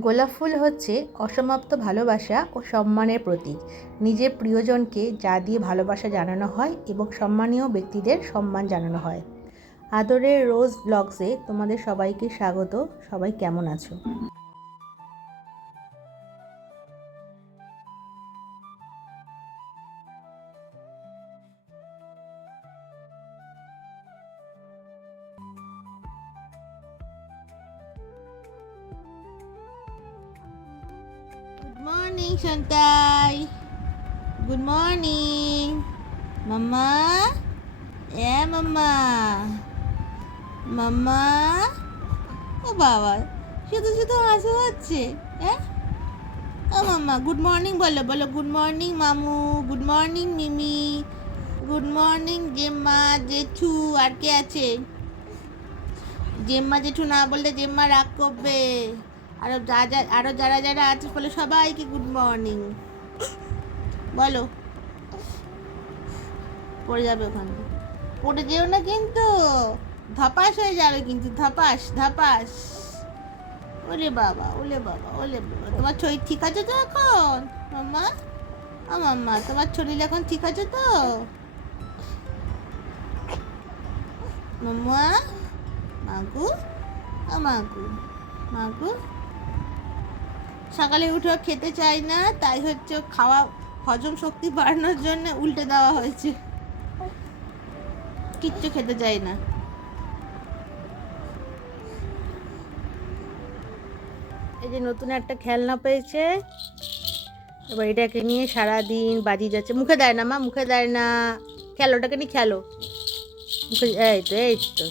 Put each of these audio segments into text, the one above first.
গোলাপ ফুল হচ্ছে অসমাপ্ত ভালোবাসা ও সম্মানের প্রতীক। নিজের প্রিয়জনকে যা দিয়ে ভালোবাসা জানানো হয় এবং সম্মানীয় ব্যক্তিদের সম্মান জানানো হয়। আদরের রোজ ব্লগসে তোমাদের সবাইকে স্বাগত। সবাই কেমন আছো? মর্নিং সন্তাই গুড মর্নিং মাম্মা এ মাম্মা মাম্মা ও বাবা, শুধু শুধু হাসি হচ্ছে হ্যাঁ? ও মাম্মা গুড মর্নিং বলো বলো গুড মর্নিং মামু good morning Mimi good morning জেম্মা, জেঠু, আর কে আছে? জেম্মা, জেঠু না বললে জেম্মা রাগ করবে। আরও যা যা, আরও যারা যারা আছে বলে সবাইকে গুড মর্নিং বলো। পড়ে যাবে ওখানে পড়ে যেও না কিন্তু। ধপাস হয়ে যাবে কিন্তু, ধপাস ধপাস। ওলে বাবা ওলে বাবা ওলে বাবা। তোমার শরীর ঠিক আছে তো এখন? মাম্মা? ও মাম্মা, তোমার শরীর এখন ঠিক আছে তো? মাম্মা? মাগু? ও মাগু মাগু? সকালে উঠেও খেতে চাই না, তাই হচ্ছে খাওয়া হজম শক্তি বাড়ানোর জন্য উল্টে দেওয়া হয়েছে। কিচ্ছু খেতে চাই না। এই যে নতুন একটা খেলনা পেয়েছে। এবার এটাকে নিয়ে সারাদিন বাজি যাচ্ছে। মুখে দেয় না মা, মুখে দেয় না। খেলো, ওটাকে নিয়ে খেলো। মুখে এই তো এই তো।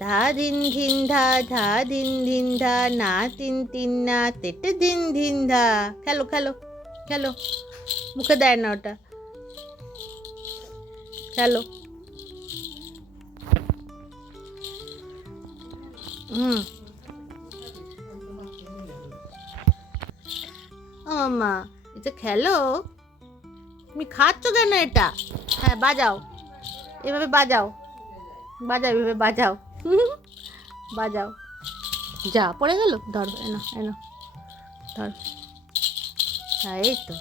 ধা দিন ধিন ধা ধা দিন ধিন ধা না তিন তিন না তেটে দিন ধিন ধা খেলো খেলো খেলো মুখে দেয় না ওটা খেলো হুম ও মা এটা খেলো তুমি খাচ্ছ কেন এটা? হ্যাঁ বাজাও। এভাবে বাজাও। বাজাও, এভাবে বাজাও। বাজাও। যা, পড়ে গেল? ধর এনো এনো ধর। এই তো।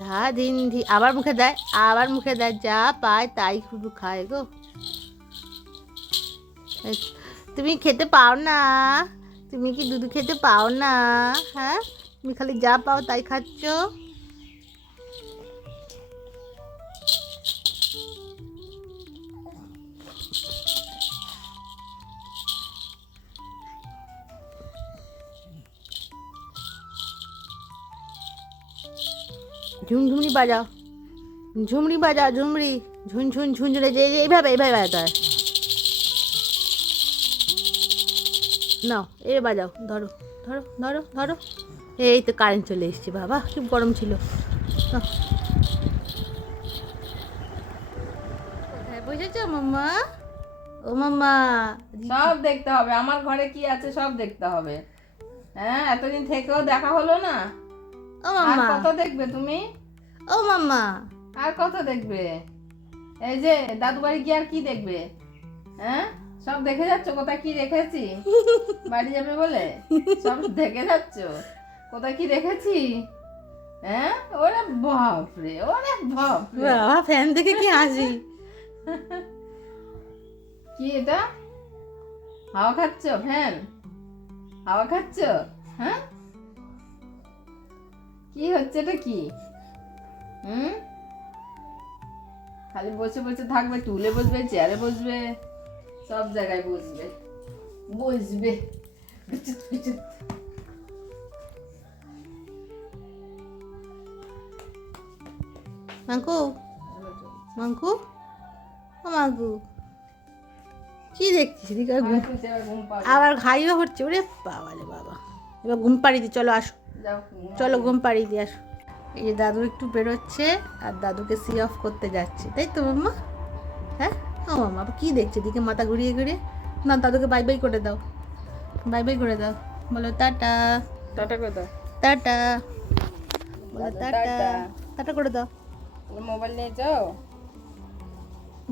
ধা দিন ধি আবার মুখে দেয়, আবার মুখে দেয়, যা পায় তাই শুধু খায় গো। তুমি খেতে পাও না। তুমি কি দুধ খেতে পাও না? হ্যাঁ? তুমি খালি যা পাও তাই খাচ্ছ? ঝুমঝুমনি বাজাও ঝুমড়ি বাজাও ঝুমরি ঝুনঝুন ঝুনঝুনে যে এইভাবে এইভাবে বাজাতে হয়। নাও, এ বাজাও, ধরো ধরো ধরো ধরো। এই তো কারেন্ট চলে এসছে, বাবা, খুব গরম ছিল। কোথায় মাম্মা? ও, মাম্মা। সব দেখতে হবে, আমার ঘরে কি আছে সব দেখতে হবে। হ্যাঁ এতদিন থেকেও দেখা হলো না? ও আর মাম্মা কত দেখবে তুমি? ও মাম্মা। আর কত দেখবে? এই যে দাদু বাড়ি গিয়ে আর কি দেখবে? হ্যাঁ? সব দেখে যাচ্ছ? কোথায় কি রেখেছি বাড়ি যাবে বলে? সব দেখে যাচ্ছ? কোথায় কি রেখেছি হ্যাঁ? ওরে বাপরে ওরে বাপরে। বাবা ফ্যান দেখে কি হাসি? কি এটা? হাওয়া খাচ্ছ ফ্যান হাওয়া খাচ্ছ? হ্যাঁ? কি হচ্ছে এটা কি? হুম? খালি বসে বসে থাকবে টুলে বসবে চেয়ারে বসবে সব জায়গায় বসবে। বসবে। বিচুত বিচুত। মাঙ্কু? মাঙ্কু? ও মাঙ্কু। কি দেখছিস? এদিকে। আবার ঘাইও হচ্ছে। ওরে বাবা রে বাবা। এবার ঘুম দিই চলো আসো। চলো ঘুম পাড়িয়ে দিয়ে আসো। এই যে দাদু একটু বেরোচ্ছে আর দাদুকে সি অফ করতে যাচ্ছে। তাই তো মাম্মা? হ্যাঁ? ও মাম্মা কী দেখছে? দিকে মাথা ঘুরিয়ে ঘুরিয়ে। না দাদুকে বাই বাই করে দাও। বাই বাই করে দাও। বলো টাটা। টাটা করে দাও। টাটা। বলো টাটা। টাটা। করে দাও। মোবাইল নিয়ে যাও?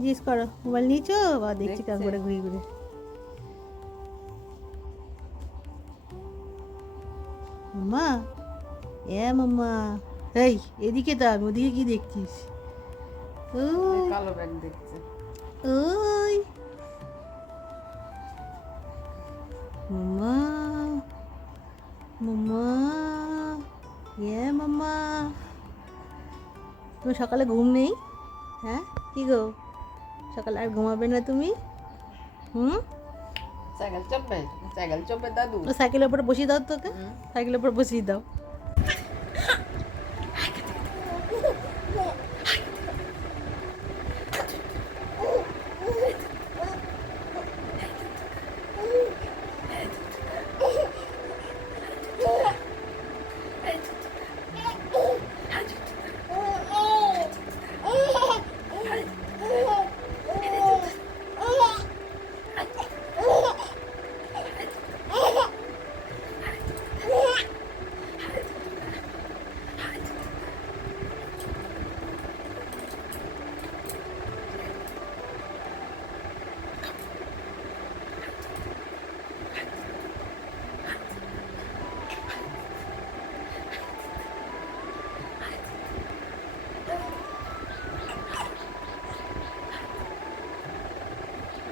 জিজ্ঞেস করো মোবাইল নিয়েছো বা দেখছি কেমন। করে ঘুরিয়ে ঘুরে মাম্মা এ মাম্মা এই এদিকে তো আমি ওদিকে কি দেখছিস? কালো ব্যাগ দেখছে। ওই। মাম্মা মাম্মা এ মাম্মা তুমি সকালে ঘুম নেই? হ্যাঁ? কি গো? সকালে আর ঘুমাবে না তুমি? হুম? সাইকেল চপবে সাইকেল চপবে দাদু। সাইকেলের উপরে বসিয়ে দাও তোকে। সাইকেলের উপর বসিয়ে দাও।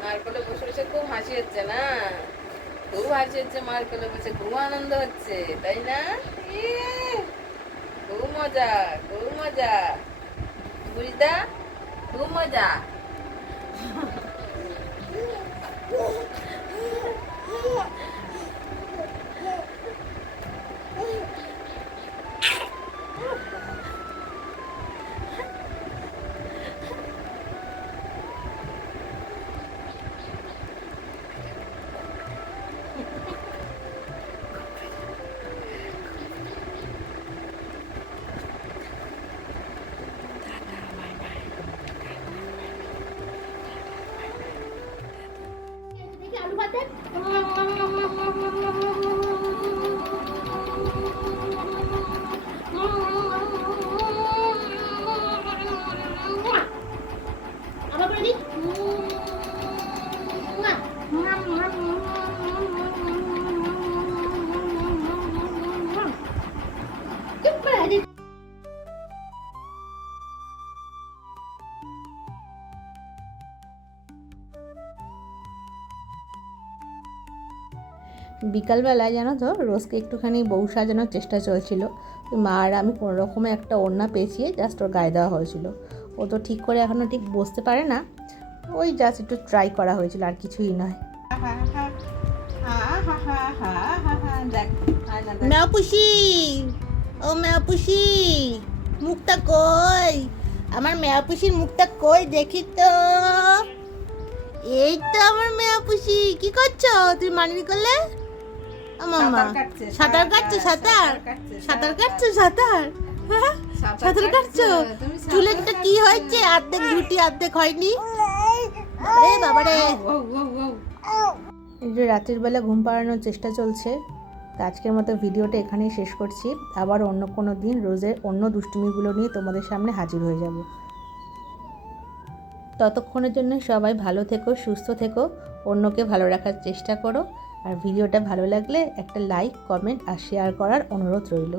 মার বসে বসে খুব হাসি হচ্ছে না? খুব হাসি হচ্ছে মার বসে, খুব আনন্দ হচ্ছে, তাই না? খুব মজা খুব মজা। বুঝদা, খুব মজা। বিকালবেলায় জানো তো রোজকে একটুখানি বউ সাজানোর চেষ্টা চলছিল। মা আর আমি কোনো রকমে একটা ওড়না পেঁচিয়ে জাস্ট ওর গায়ে দেওয়া হয়েছিল। ও তো ঠিক করে এখনও ঠিক বসতে পারে না। ওই জাস্ট একটু ট্রাই করা হয়েছিল আর কিছুই নয়। ম্যাপুসি ও ম্যাপুসি মুখটা কই? আমার ম্যাপুসির মুখটা কই দেখি তো। এই তো আমার ম্যাপুসি কি করছ? তুই মানবি করলে? মাম্মা। সাঁতার কাটছো সাঁতার সাঁতার কাটছো সাঁতার? হ্যাঁ? সাঁতার কাটছো তুমি চুলেরটা কি হয়েছে? অর্ধেক ঝুটি অর্ধেক হয়নি? বাবারে বাবারে। ও ও ও এই যে রাত্রির বেলা ঘুম পাড়ানোর চেষ্টা চলছে আজকের মতো ভিডিওটা এখানেই শেষ করছি। আবার অন্য কোনো দিন রোজের অন্য দুষ্টুমিগুলো নিয়ে তোমাদের সামনে হাজির হয়ে যাব। ততক্ষণের জন্য সবাই ভালো থেকো সুস্থ থেকো অন্যকে ভালো রাখার চেষ্টা করো। আর ভিডিওটা ভালো লাগলে একটা লাইক কমেন্ট আর শেয়ার করার অনুরোধ রইল।